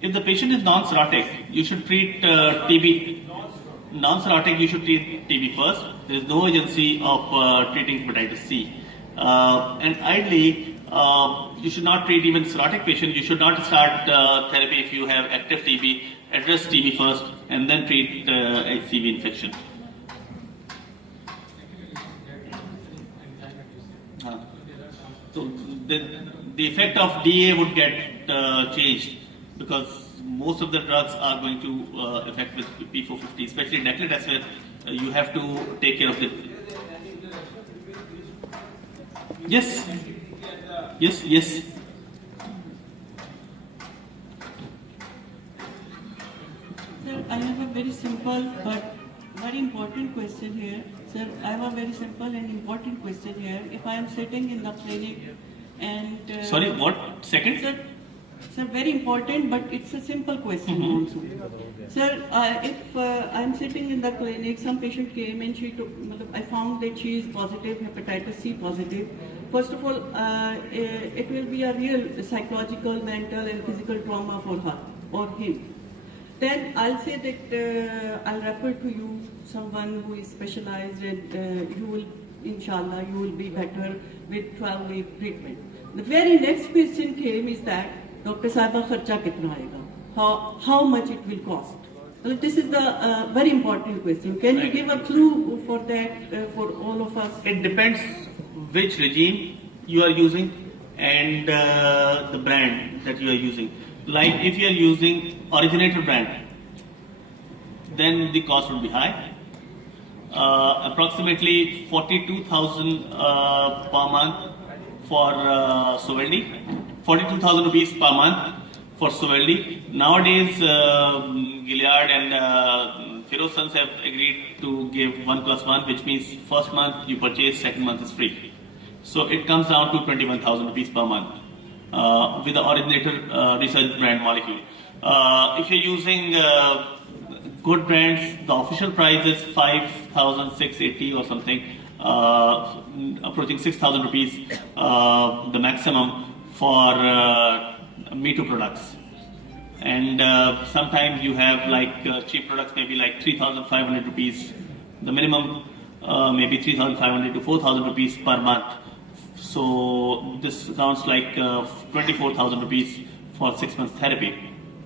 If the patient is non-cirrhotic, you should treat TB. Non-cirrhotic, you should treat TB first. There is no urgency of treating hepatitis C. And ideally, you should not treat even cirrhotic patients. You should not start therapy if you have active TB. Address TB first and then treat HCV infection. So the effect of DA would get changed because most of the drugs are going to affect with P450, especially Declet, where you have to take care of it. Yes. Sir, I have a very simple but very important question here. Sir, I have a very simple and important question here. If I am sitting in the clinic and... Sorry, what? Second? Sir, very important, but it's a simple question also. Sir, if I'm sitting in the clinic, some patient came and I found that she is positive, hepatitis C positive. First of all, it will be a real psychological, mental and physical trauma for her or him. Then I'll say that I'll refer to you someone who is specialized and you will, inshallah, you will be better with 12-week treatment. The very next question came is that, Dr. Saiba, kharcha kitna aayega? How much it will cost? Well, this is the very important question. Can you give a clue for that for all of us? It depends which regime you are using and the brand that you are using. Like if you are using originator brand, then the cost will be high. Approximately 42,000 per month for Soveldi, 42,000 rupees per month for Soveldi. Nowadays, Gilead and Feroz Sons have agreed to give 1+1, which means first month you purchase, second month is free. So it comes down to 21,000 rupees per month with the originator research brand molecule. If you're using good brands, the official price is 5,680 or something, approaching 6,000 rupees, the maximum for Me Too products. And sometimes you have like cheap products, maybe like 3,500 rupees. The minimum maybe 3,500 to 4,000 rupees per month. So this sounds like 24,000 rupees for 6 months therapy.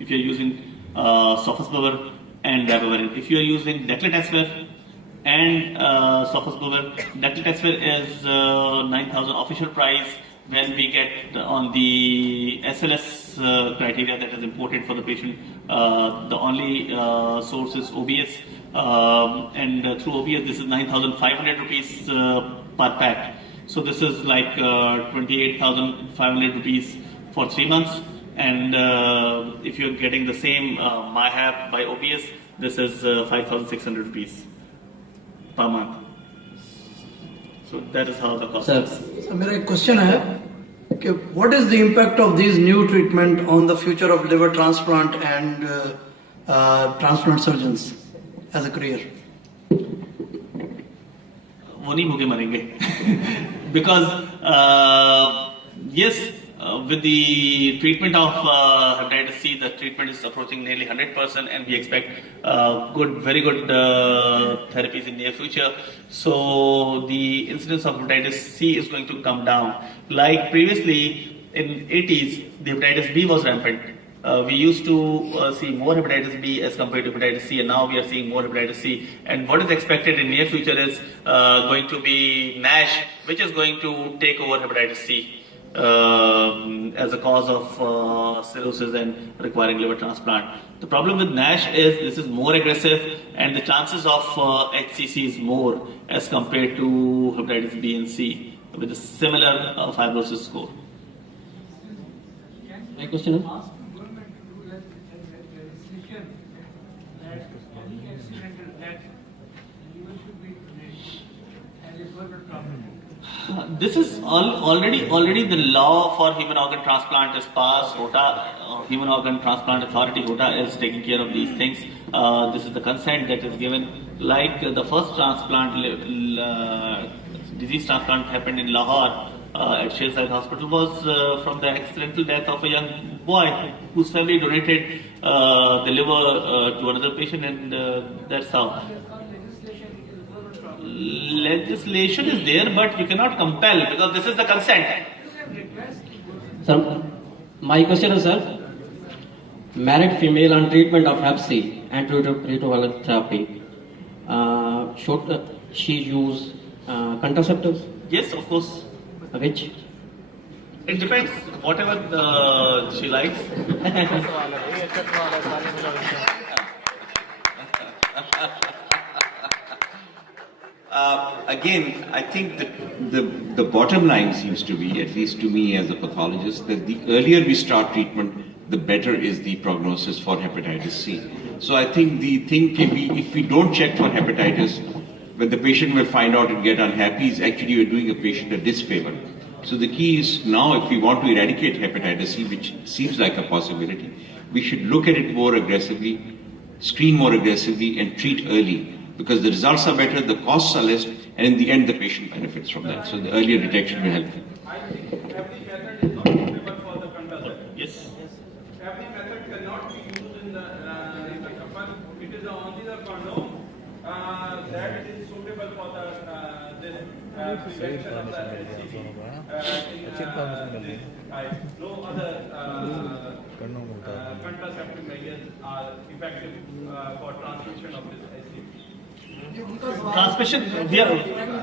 If you're using Sofosbuvir and Ribavirin. If you're using Declet and Sofosbuvir, Declet is 9,000 official price. When we get on the SLS criteria that is imported for the patient, the only source is OBS, and through OBS this is 9,500 rupees per pack. So this is like 28,500 rupees for 3 months, and if you're getting the same MyHab by OBS, this is 5,600 rupees per month. So that is how the cost is. So, my question is, what is the impact of these new treatment on the future of liver transplant and transplant surgeons as a career? वो नहीं भूखे मरेंगे because yes, with the treatment of hepatitis C, the treatment is approaching nearly 100%, and we expect very good therapies in near future. So the incidence of hepatitis C is going to come down. Like previously in 80s, the hepatitis B was rampant. We used to see more hepatitis B as compared to hepatitis C, and now we are seeing more hepatitis C. And what is expected in near future is going to be NASH, which is going to take over hepatitis C as a cause of cirrhosis and requiring liver transplant. The problem with NASH is this is more aggressive, and the chances of HCC is more as compared to hepatitis B and C with a similar fibrosis score. My question is? This is already the law for human organ transplant is passed. HOTA, Human Organ Transplant Authority, HOTA, is taking care of these things. This is the consent that is given. Like the first transplant, disease transplant happened in Lahore at Sherside Hospital was from the accidental death of a young boy. boy whose family donated the liver to another patient, and that's how. Legislation is there, but you cannot compel because this is the consent. Sir, my question is, sir, married female on treatment of Hep C and antiretroviral therapy, should she use contraceptives? Yes, of course. Which? It depends, whatever she likes. Again, I think that the bottom line seems to be, at least to me as a pathologist, that the earlier we start treatment, the better is the prognosis for hepatitis C. So I think the thing can be, if we don't check for hepatitis, when the patient will find out and get unhappy, is actually you're doing a patient a disfavor. So the key is now, if we want to eradicate hepatitis C, which seems like a possibility, we should look at it more aggressively, screen more aggressively, and treat early. Because the results are better, the costs are less, and in the end, the patient benefits from that. So the earlier detection will help. I think every method is not suitable for the contraceptive. Yes. Every method cannot be used in the couple. It is only the condom that is suitable for the this prevention of the STD. No other contraceptive measures are effective for transmission of this STD.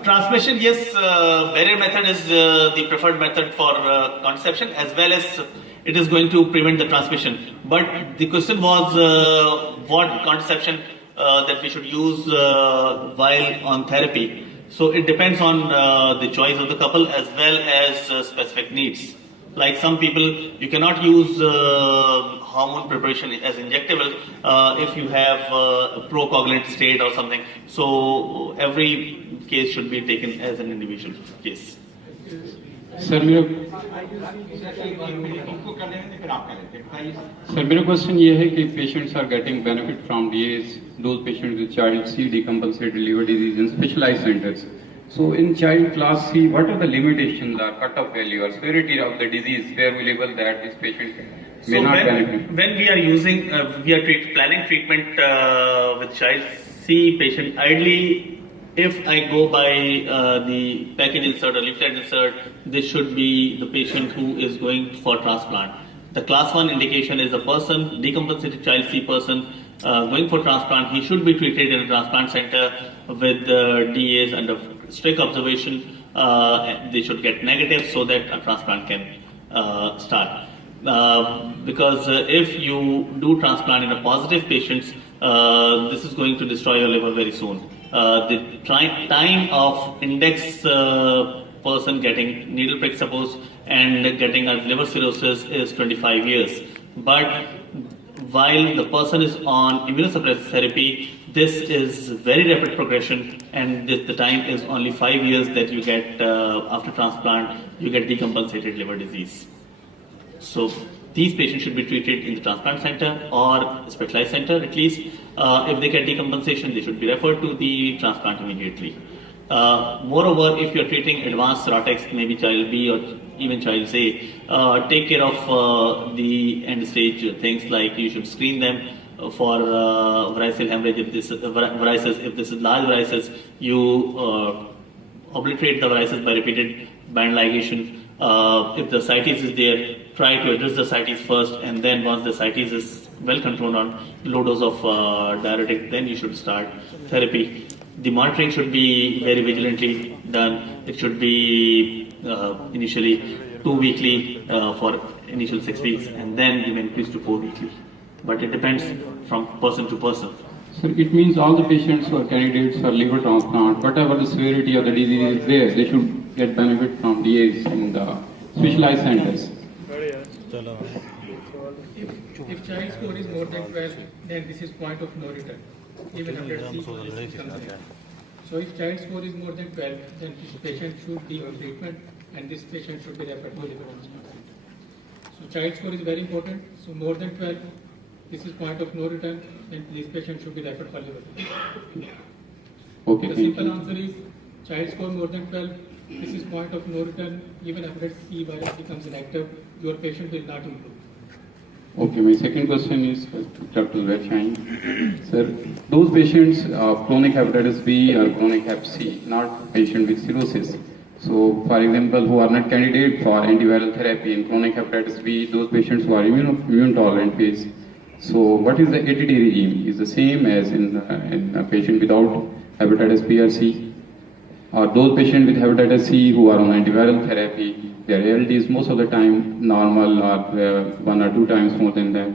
Transmission, yes, barrier method is the preferred method for contraception, as well as it is going to prevent the transmission. But the question was what contraception that we should use while on therapy. So it depends on the choice of the couple as well as specific needs. Like some people, you cannot use hormone preparation as injectable if you have a procoagulant state or something. So every case should be taken as an individual case. Sir मेरा question ये है कि patients are getting benefit from DAAs those patients with Child C decompensated liver disease in specialized centers. So in child class C, what are the limitations or cutoff value or severity of the disease where we label that this patient may not benefit? When we are using, planning treatment with child C patient, ideally, if I go by the package insert or leaflet insert, this should be the patient who is going for transplant. The class 1 indication is a person, decompensated child C person, going for transplant. He should be treated in a transplant center with DAs under strict observation. They should get negative so that a transplant can start. Because if you do transplant in a positive patients, this is going to destroy your liver very soon. The time of index person getting needle prick, suppose, and getting a liver cirrhosis is 25 years. But while the person is on immunosuppressive therapy, this is very rapid progression, and the time is only 5 years that you get after transplant, you get decompensated liver disease. So these patients should be treated in the transplant center or specialized center at least. If they get decompensation, they should be referred to the transplant immediately. Moreover, if you are treating advanced cirrhotics, maybe child B or even child A, take care of the end stage things, like you should screen them for variceal hemorrhage. If this varices, if this is large varices, you obliterate the varices by repeated band ligation. If the ascites is there, try to address the ascites first, and then once the ascites is well controlled on low dose of diuretic, then you should start therapy. The monitoring should be very vigilantly done. It should be initially 2 weekly for initial 6 weeks, and then you may increase to 4 weekly. But it depends from person to person. So it means all the patients who are candidates for liver transplant, whatever the severity of the disease is there, they should get benefit from DAs in the specialized centers. If child score is more than 12, then this is point of no return. Even 100C comes in. So if child score is more than 12, then this patient should be on treatment, and this patient should be referred to liver transplant. So child score is very important. So more than 12, this is point of no return, then this patient should be referred for liver transplant. Okay, The simple answer is child score more than 12, this is point of no return. Even after C virus becomes inactive, your patient will not improve. Okay, my second question is to Dr. Verchain. Sir, those patients of chronic hepatitis B or chronic hep C, not patient with cirrhosis. So, for example, who are not candidate for antiviral therapy in chronic hepatitis B, those patients who are immune tolerant phase. So, what is the ATD regime? Is the same as in a patient without hepatitis B or C? Or those patients with hepatitis C who are on antiviral therapy, their ALT is most of the time normal or 1 or 2 times more than that,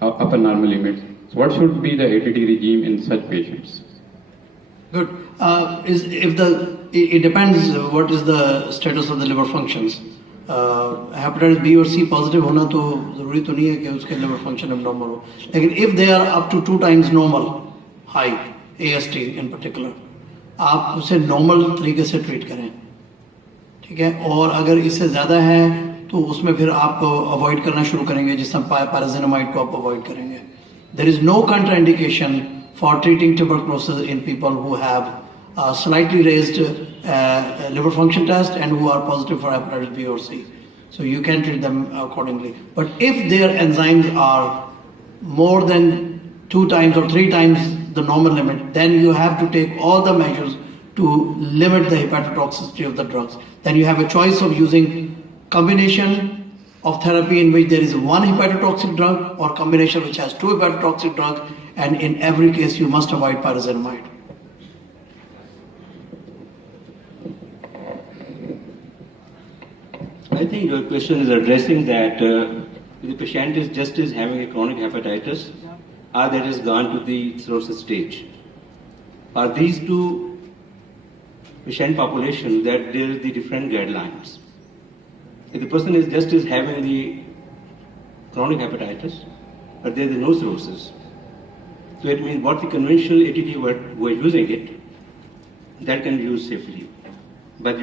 upper normal limits. So what should be the ATD regime in such patients? Good. It depends what is the status of the liver functions. Hepatitis B or C positive होना तो जरूरी तो नहीं है कि उसके liver function abnormal हो. लेकिन if they are up to 2 times normal, high AST in particular, आप उसे नॉर्मल तरीके से ट्रीट करें, ठीक है. और अगर इससे ज़्यादा है तो उसमें फिर आप अवॉइड करना शुरू करेंगे, जिस तरह पैराजिनामाइड को आप अवॉइड करेंगे. There is no contraindication for treating tuberculosis in people who have slightly raised liver function test and who are positive for hepatitis B or C. So you can treat them accordingly. But if their enzymes are more than 2 times or 3 times the normal limit, then you have to take all the measures to limit the hepatotoxicity of the drugs. Then you have a choice of using combination of therapy in which there is one hepatotoxic drug or combination which has 2 hepatotoxic drugs, and in every case you must avoid pyrazinamide. I think your question is addressing that the patient is just is having a chronic hepatitis or that has gone to the cirrhosis stage. For these two patient population, that there is the different guidelines. If the person is just is having the chronic hepatitis, but there is no cirrhosis, so it means what the conventional ATT we're using it, that can be used safely. But